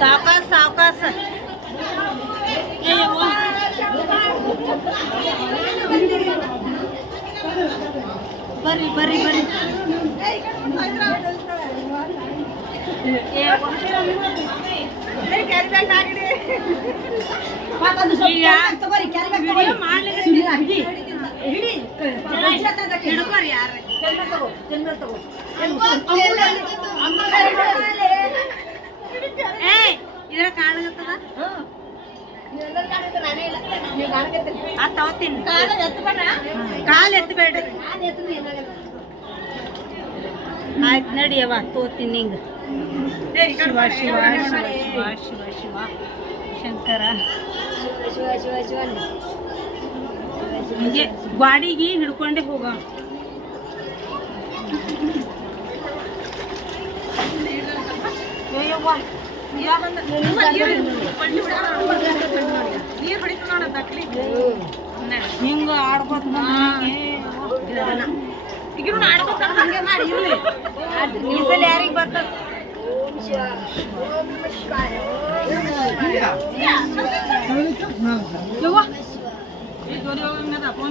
ಸಾವಕಾಶ ಸಾವಕಾಶ ಬರ್ರಿ ಬರ್ರಿ ಬರ್ರಿ. ವಿಡಿಯೋ ಮಾಡ್ಲಿಕ್ಕೆ ಹಿಡ್ಕೋರಿ ಯಾರು ಏ ಇದ್ರ ಕಾಣಗತ್ತದ ತಗೋತೀನಿ ಕಾಲ್ ಎತ್ತಬೇಡ್ರಿ ಆಯ್ತು ನಡಿ ನಡಿಯವ್ವ ತೋತೀನಿ ಹಿಂಗ ಶಿವ ಶಿವ ಶಿವ ಶಿವ ಶಿವ ಶಿವ ಶಂಕರ ಹಿಂಗೆ ಗಾಡಿಗೆ ಹಿಡ್ಕೊಂಡೆ ಹೋಗ ಹಿಂಗ ಆಡ್ಕೋತ ಈಗ ಆಡ್ಕೋತ ಹಂಗೆ ಮಾಡಿ ಇರ್ಲಿ ಈ ಸಲ ಯಾರಿಗೆ ಬರ್ತದ ಯವ್ವ Dua ribu.